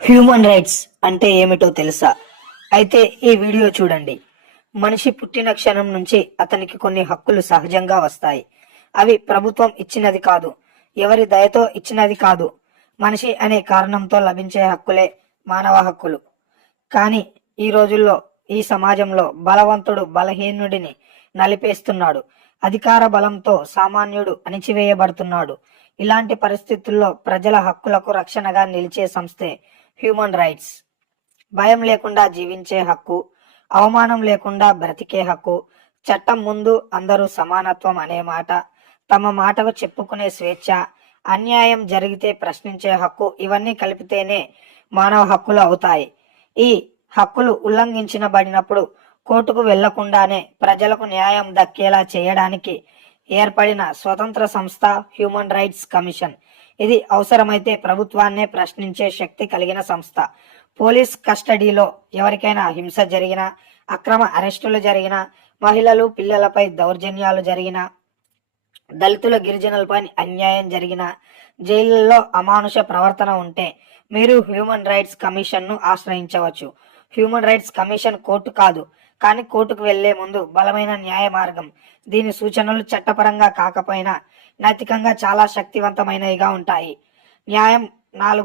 Human rights అంటే ఏమిటో తెలుసా? అయితే ఈ వీడియో చూడండి. మనిషి పుట్టిన క్షణం నుంచి అతనికి కొన్ని హక్కులు సహజంగా వస్తాయి. అవి ప్రభుత్వం ఇచ్చినది కాదు, ఎవరి దయతో ఇచ్చినది కాదు. మనిషి అనే కారణంతో లభించే హక్కులే మానవ హక్కులు. కానీ ఈ రోజుల్లో ఈ సమాజంలో బలవంతుడు బలహీనుడిని నలిపేస్తున్నాడు. అధికార బలంతో సామాన్యుడు అణిచివేయబడుతున్నాడు. ఇలాంటి పరిస్థితుల్లో ప్రజల హక్కులకు రక్షణగా నిలిచే సంస్థే హ్యూమన్ రైట్స్. భయం లేకుండా జీవించే హక్కు, అవమానం లేకుండా బ్రతికే హక్కు, చట్టం ముందు అందరూ సమానత్వం అనే మాట, తమ మాటకు చెప్పుకునే స్వేచ్ఛ, అన్యాయం జరిగితే ప్రశ్నించే హక్కు, ఇవన్నీ కలిపితేనే మానవ హక్కులు అవుతాయి. ఈ హక్కులు ఉల్లంఘించబడినప్పుడు కోర్టుకు వెళ్లకుండానే ప్రజలకు న్యాయం దక్కేలా చేయడానికి ఏర్పడిన స్వతంత్ర సంస్థ హ్యూమన్ రైట్స్ కమిషన్. ఇది అవసరమైతే ప్రభుత్వాన్నే ప్రశ్నించే శక్తి కలిగిన సంస్థ. పోలీస్ కస్టడీలో ఎవరికైనా హింస జరిగినా, అక్రమ అరెస్టులు జరిగినా, మహిళలు పిల్లలపై దౌర్జన్యాలు జరిగినా, దళితుల గిరిజనులపై అన్యాయం జరిగిన, జైళ్లలో అమానుష ప్రవర్తన ఉంటే మీరు హ్యూమన్ రైట్స్ కమిషన్ ను ఆశ్రయించవచ్చు. హ్యూమన్ రైట్స్ కమిషన్ కోర్టు కాదు, కానీ కోర్టుకు వెళ్లే ముందు బలమైన న్యాయ మార్గం. దీని సూచనలు చట్టపరంగా కాకపోయినా నైతికంగా చాలా శక్తివంతమైనవిగా ఉంటాయి. న్యాయం 4